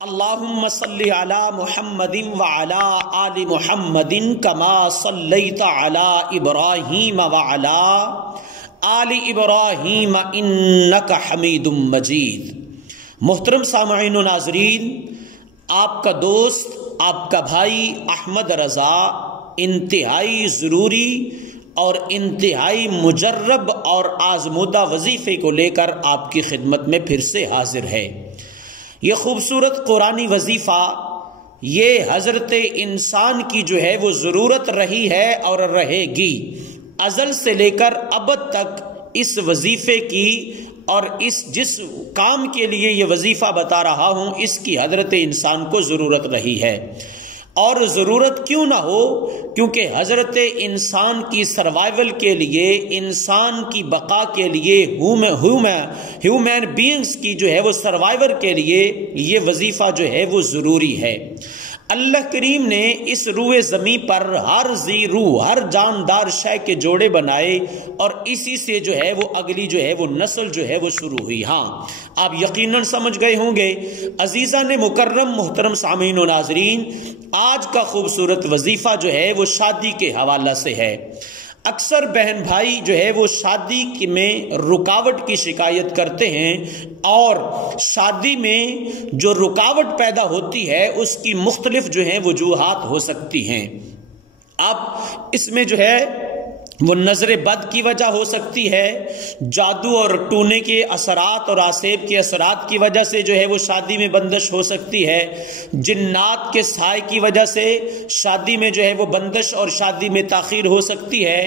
اللہم صلی علی محمد وعلی آل محمد کما صلیت علی ابراہیم وعلی آل ابراہیم انک حمید مجید۔ محترم سامعین و ناظرین، آپ کا دوست، آپ کا بھائی احمد رضا انتہائی ضروری اور انتہائی مجرب اور آزمودہ وظیفے کو لے کر آپ کی خدمت میں پھر سے حاضر ہے۔ یہ خوبصورت قرآنی وظیفہ یہ حضرت انسان کی جو ہے وہ ضرورت رہی ہے اور رہے گی۔ ازل سے لے کر ابد تک اس وظیفے کی اور جس کام کے لیے یہ وظیفہ بتا رہا ہوں اس کی حضرت انسان کو ضرورت رہی ہے۔ اور ضرورت کیوں نہ ہو، کیونکہ حضرت انسان کی سروائیول کے لیے، انسان کی بقا کے لیے، ہیومن بینگز کی جو ہے وہ سروائیور کے لیے یہ وظیفہ جو ہے وہ ضروری ہے۔ اللہ کریم نے اس روئے زمین پر ہر ذی روح، ہر جاندار شے کے جوڑے بنائے اور اسی سے جو ہے وہ اگلی جو ہے وہ نسل جو ہے وہ شروع ہوئی۔ ہاں، آپ یقیناً سمجھ گئے ہوں گے عزیزان مکرم، محترم سامعین و ناظرین، آج کا خوبصورت وظیفہ جو ہے وہ شادی کے حوالے سے ہے۔ اکثر بہن بھائی جو ہے وہ شادی میں رکاوٹ کی شکایت کرتے ہیں، اور شادی میں جو رکاوٹ پیدا ہوتی ہے اس کی مختلف جو ہیں وجوہات ہو سکتی ہیں۔ اب اس میں جو ہے وہ نظر بد کی وجہ ہو سکتی ہے، جادو اور ٹونے کے اثرات اور آسیب کے اثرات کی وجہ سے جو ہے وہ شادی میں بندش ہو سکتی ہے، جنات کے سائے کی وجہ سے شادی میں جو ہے وہ بندش اور شادی میں تاخیر ہو سکتی ہے،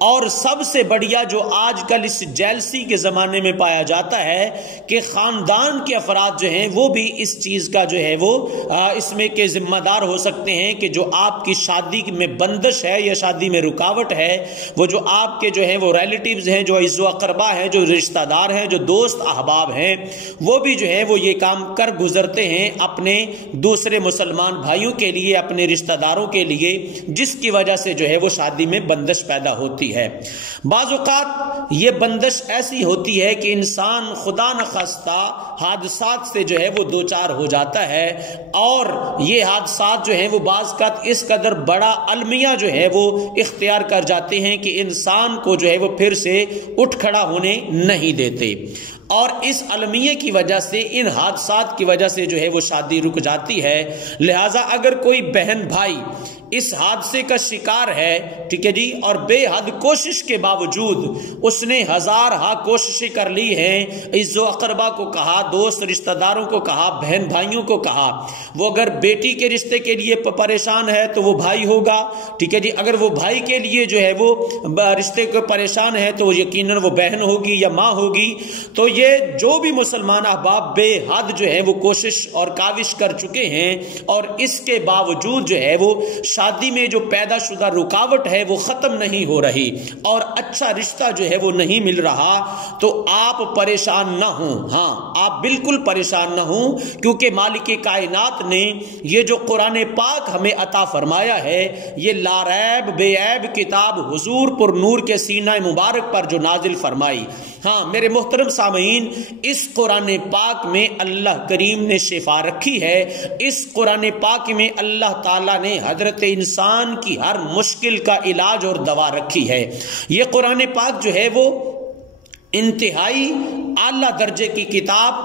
اور سب سے بڑھیا جو آج کل اس جیلسی کے زمانے میں پایا جاتا ہے کہ خاندان کے افراد جو ہیں وہ بھی اس چیز کا جو ہے وہ اس میں کے ذمہ دار ہو سکتے ہیں کہ جو آپ کی شادی میں بندش ہے یا شادی میں رکاوٹ ہے، وہ جو آپ کے جو ہیں وہ ریلیٹیوز ہیں، جو عزو اقربا ہیں، جو رشتہ دار ہیں، جو دوست احباب ہیں، وہ بھی جو ہے وہ یہ کام کر گزرتے ہیں اپنے دوسرے مسلمان بھائیوں کے لیے، اپنے رشتہ داروں کے لیے، جس کی وجہ سے جو ہے وہ شادی میں بندش پیدا ہوتی ہے۔ بعض اوقات یہ بندش ایسی ہوتی ہے کہ انسان خدا نخواستہ حادثات سے جو ہے وہ دوچار ہو جاتا ہے، اور یہ حادثات جو ہیں وہ بعض اوقات اس قدر بڑا المیہ جو ہے وہ اختیار کر جاتے ہیں کہ انسان کو جو ہے وہ پھر سے اٹھ کھڑا ہونے نہیں دیتے، اور اس المیہ کی وجہ سے، ان حادثات کی وجہ سے جو ہے وہ شادی رک جاتی ہے۔ لہٰذا اگر کوئی بہن بھائی اس حادثے کا شکار ہے، ٹھیک ہے جی، اور بے حد کوشش کے باوجود اس نے ہزارہا کوششیں کر لی ہیں، عزو اقربا کو کہا، دوست رشتہ داروں کو کہا، بہن بھائیوں کو کہا، وہ اگر بیٹی کے رشتے کے لیے پریشان ہے تو وہ بھائی ہوگا، ٹھیک ہے جی، اگر وہ بھائی کے لیے جو ہے وہ رشتے کو پریشان ہے تو وہ یقیناً وہ بہن ہوگی یا ماں ہوگی۔ تو یہ جو بھی مسلمان احباب بے حد جو ہے وہ کوشش اور کاوش کر چکے ہیں، اور اس کے باوجود جو ہے وہ شادی میں جو پیدا شدہ رکاوٹ ہے وہ ختم نہیں ہو رہی اور اچھا رشتہ جو ہے وہ نہیں مل رہا، تو آپ پریشان نہ ہوں۔ ہاں، آپ بالکل پریشان نہ ہوں، کیونکہ مالک کائنات نے یہ جو قرآن پاک ہمیں عطا فرمایا ہے، یہ لا ریب بے عیب کتاب حضور پر نور کے سینہ مبارک پر جو نازل فرمائی۔ ہاں میرے محترم سامعین، اس قرآن پاک میں اللہ کریم نے شفا رکھی ہے، اس قرآن پاک میں اللہ تعالیٰ نے حضرت انسان کی ہر مشکل کا علاج اور دوا رکھی ہے۔ یہ قرآن پاک جو ہے وہ انتہائی اعلیٰ درجے کی کتاب،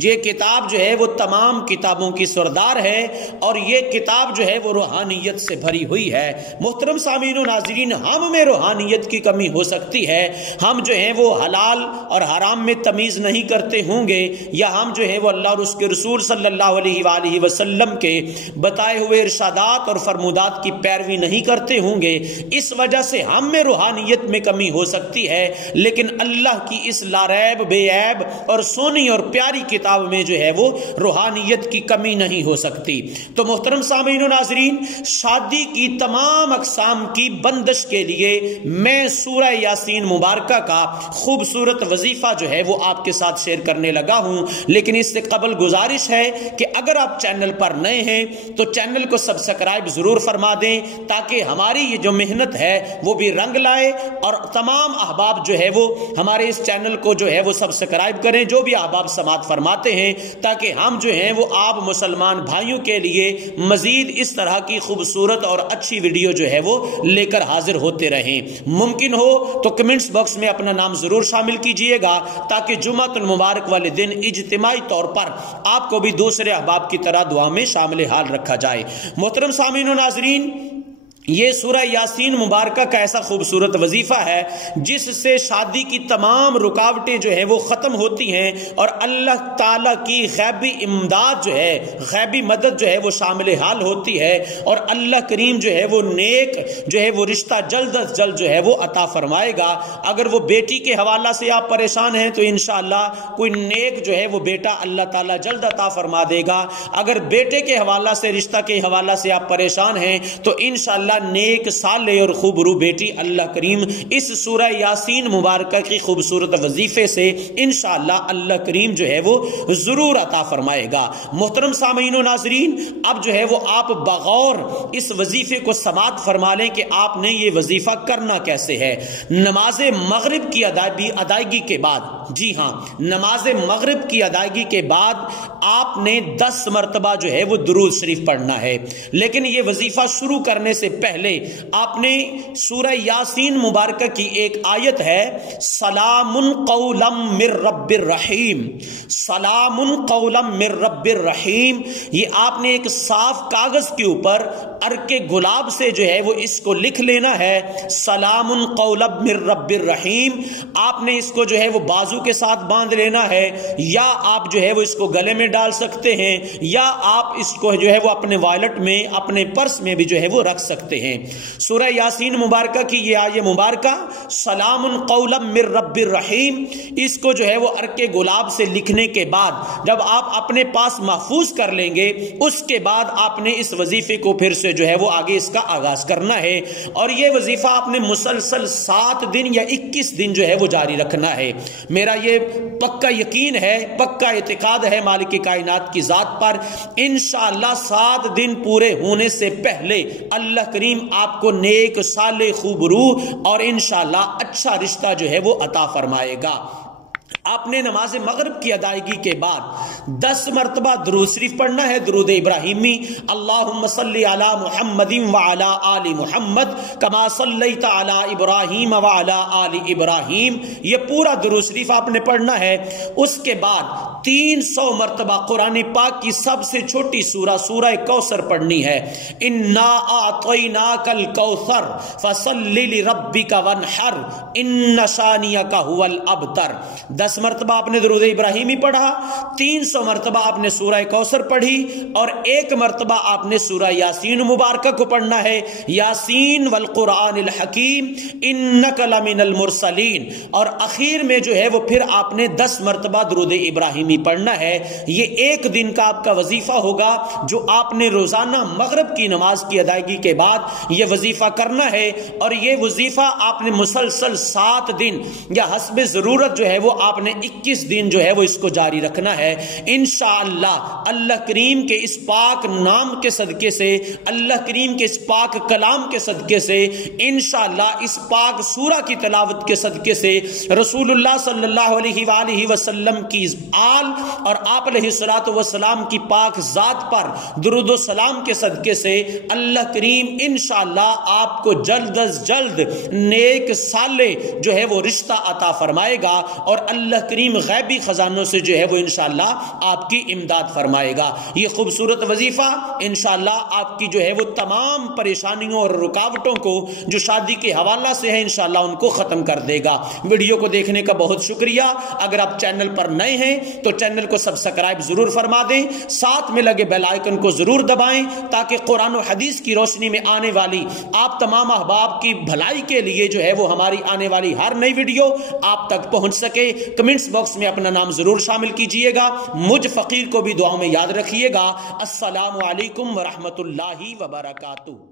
یہ کتاب جو ہے وہ تمام کتابوں کی سردار ہے، اور یہ کتاب جو ہے وہ روحانیت سے بھری ہوئی ہے۔ محترم سامعین و ناظرین، ہم میں روحانیت کی کمی ہو سکتی ہے، ہم جو ہیں وہ حلال اور حرام میں تمیز نہیں کرتے ہوں گے، یا ہم جو ہے وہ اللہ اور اس کے رسول صلی اللہ علیہ وآلہ وسلم کے بتائے ہوئے ارشادات اور فرمودات کی پیروی نہیں کرتے ہوں گے، اس وجہ سے ہم میں روحانیت میں کمی ہو سکتی ہے، لیکن اللہ کی اس لا ریب بے عیب اور سونی اور پیاری کتاب میں جو ہے وہ روحانیت کی کمی نہیں ہو سکتی۔ تو محترم سامعین و ناظرین، شادی کی تمام اقسام کی بندش کے لیے میں سورہ یاسین مبارکہ کا خوبصورت وظیفہ جو ہے وہ آپ کے ساتھ شیئر کرنے لگا ہوں، لیکن اس سے قبل گزارش ہے کہ اگر آپ چینل پر نئے ہیں تو چینل کو سبسکرائب ضرور فرما دیں، تاکہ ہماری یہ جو محنت ہے وہ بھی رنگ لائے، اور تمام احباب جو ہے وہ ہمارے اس چینل کو جو ہے وہ سبسکرائب کریں، جو بھی احباب سماعت فرما فرماتے ہیں تاکہ ہم جو ہیں وہ آپ مسلمان بھائیوں کے لیے مزید اس طرح کی خوبصورت اور اچھی ویڈیو جو ہے وہ لے کر حاضر ہوتے رہیں۔ ممکن ہو تو کمنٹس باکس میں اپنا نام ضرور شامل کیجئے گا تاکہ جمعۃ المبارک والے دن اجتماعی طور پر آپ کو بھی دوسرے احباب کی طرح دعا میں شامل حال رکھا جائے۔ محترم سامعین و ناظرین، یہ سورہ یاسین مبارکہ کا ایسا خوبصورت وظیفہ ہے جس سے شادی کی تمام رکاوٹیں جو ہیں وہ ختم ہوتی ہیں اور اللہ تعالیٰ کی غیبی امداد جو ہے، غیبی مدد جو ہے وہ شامل حال ہوتی ہے اور اللہ کریم جو ہے وہ نیک جو ہے وہ رشتہ جلد از جلد جو ہے وہ عطا فرمائے گا۔ اگر وہ بیٹی کے حوالہ سے آپ پریشان ہیں تو انشاءاللہ کوئی نیک جو ہے وہ بیٹا اللہ تعالیٰ جلد عطا فرما دے گا۔ اگر بیٹے کے حوالہ سے، رشتہ کے حوالہ سے آپ پریشان ہیں تو انشاءاللہ نیک صالح اور خوبرو بیٹی اللہ کریم اس سورہ یاسین مبارکہ کی خوبصورت وظیفے سے انشاءاللہ اللہ کریم جو ہے وہ ضرور عطا فرمائے گا۔ محترم سامعین و ناظرین، اب جو ہے وہ آپ بغور اس وظیفے کو سماعت فرما لیں کہ آپ نے یہ وظیفہ کرنا کیسے ہے۔ نماز مغرب کی ادائیگی کے بعد، جی ہاں، نماز مغرب کی ادائیگی کے بعد آپ نے 10 مرتبہ جو ہے وہ درود شریف پڑھنا ہے۔ لیکن یہ وظیفہ شروع کرنے سے پہلے آپ نے سورہ یاسین مبارکہ کی ایک آیت ہے، سلام قولا من رب الرحیم، سلام قولا من رب الرحیم، یہ آپ نے ایک صاف کاغذ کے اوپر عرق گلاب سے جو ہے وہ اس کو لکھ لینا ہے، سلام قولا من رب الرحیم۔ آپ نے اس کو جو ہے وہ بازو کے ساتھ باندھ لینا ہے، یا آپ جو ہے وہ اس کو گلے میں ڈال سکتے ہیں، یا آپ اس کو جو ہے وہ اپنے والٹ میں، اپنے پرس میں بھی جو ہے وہ رکھ سکتے ہیں۔ سورہ یاسین مبارکہ کی یہ آیہ مبارکہ سلام قولا من رب الرحیم، اس کو جو ہے وہ عرق گلاب سے لکھنے کے بعد جب آپ اپنے پاس محفوظ کر لیں گے، اس کے بعد آپ نے اس وظیفے کو پھر سے جو ہے وہ آگے اس کا آغاز کرنا ہے، اور یہ وظیفہ آپ نے مسلسل 7 دن یا 21 دن جو ہے وہ جاری رکھنا ہے۔ میرا یہ پکا یقین ہے، پکا اعتقاد ہے مالک کائنات کی ذات پر، انشاءاللہ 7 دن پورے ہونے سے پہلے اللہ کریم آپ کو نیک صالح خوبرو اور انشاءاللہ اچھا رشتہ جو ہے وہ عطا فرمائے گا۔ آپ نے نماز مغرب کی ادائیگی کے بعد 10 مرتبہ درود شریف پڑھنا ہے، درود ابراہیمی، اللہم صلی علی محمد وعلی آل محمد کما صلیت علی ابراہیم وعلی آل ابراہیم، یہ پورا درود شریف آپ نے پڑھنا ہے۔ اس کے بعد 300 مرتبہ قرآن پاک کی سب سے چھوٹی سورہ، سورہ کوثر پڑھنی ہے، انا اعطیناک الکوثر فصل لربک وانحر ان شانیک هو الابتر۔ 10 مرتبہ آپ نے درود ابراہیمی پڑھا، 300 مرتبہ آپ نے سورہ کوثر پڑھی، اور 1 مرتبہ آپ نے سورہ یاسین مبارکہ کو پڑھنا ہے، یاسین والقرآن الحکیم انک لمن المرسلین، اور اخیر میں جو ہے وہ پھر آپ نے 10 مرتبہ درود ابراہیمی پڑھنا ہے۔ یہ 1 دن کا آپ کا وظیفہ ہوگا جو آپ نے روزانہ مغرب کی نماز کی ادائیگی کے بعد یہ وظیفہ کرنا ہے، اور یہ وظیفہ آپ نے مسلسل 7 دن یا حسب ضرورت جو ہے وہ آپ نے 21 دن جو ہے وہ اس کو جاری رکھنا ہے۔ انشاءاللہ اللہ کریم کے اس پاک نام کے صدقے سے، اللہ کریم کے اس پاک کلام کے صدقے سے، انشاءاللہ اس پاک سورہ کی تلاوت کے صدقے سے، رسول اللہ صلی اللہ علیہ وآلہ وسلم کی آل اور آپ علیہ الصلوۃ والسلام کی پاک ذات پر درود و سلام کے صدقے سے اللہ کریم انشاءاللہ آپ کو جلد از جلد نیک صالح جو ہے وہ رشتہ عطا فرمائے گا، اور اللہ کریم غیبی خزانوں سے جو ہے وہ انشاءاللہ آپ کی امداد فرمائے گا۔ یہ خوبصورت وظیفہ انشاءاللہ آپ کی جو ہے وہ تمام پریشانیوں اور رکاوٹوں کو جو شادی کے حوالہ سے ہے انشاءاللہ ان کو ختم کر دے گا۔ ویڈیو کو دیکھنے کا بہت شکریہ۔ اگر آپ چینل پر نئے ہیں تو چینل کو سبسکرائب ضرور فرما دیں، ساتھ میں لگے بیل آئیکن کو ضرور دبائیں تاکہ قرآن و حدیث کی روشنی میں آنے والی آپ تمام احباب کی بھلائی کے لیے جو ہے وہ ہماری آنے والی ہر نئی ویڈیو آپ تک پہنچ سکے۔ کمنٹس باکس میں اپنا نام ضرور شامل کیجئے گا، مجھ فقیر کو بھی دعاؤں میں یاد رکھیے گا۔ السلام علیکم ورحمۃ اللہ وبرکاتہ۔